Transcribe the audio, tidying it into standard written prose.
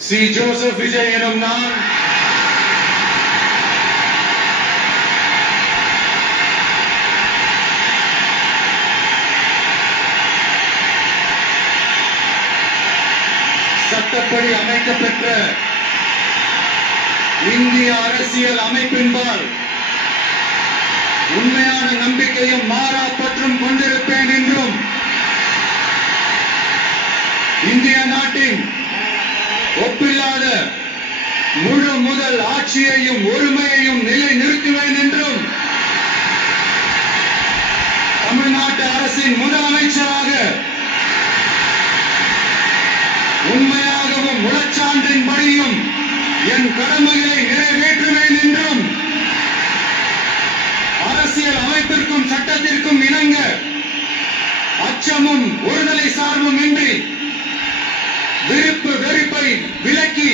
C Joseph Vijay எனும் நான் சட்டப்படி அமைக்கப்பெற்ற இந்திய அரசியல் அமைப்பின்பால் உண்மையான நம்பிக்கையும் மாறா பற்றும் கொண்டிருப்பேன் என்றும் இந்திய நாட்டின் ஒப்பில்லாத முழு முதல் ஆட்சியையும் ஒருமையையும் நிலை நிறுத்துவேன் என்றும் தமிழ்நாட்டு அரசின் முதலமைச்சராக உண்மையாகவும் உளச்சான்றின்படியும் என் கடமைகளை நிறைவேற்றுவேன் என்றும் அரசியல் அமைப்பிற்கும் சட்டத்திற்கும் இணங்க அச்சமும் ஒருதலை சார்பும் இன்றி விருப்பு வெறுப்பை விலக்கி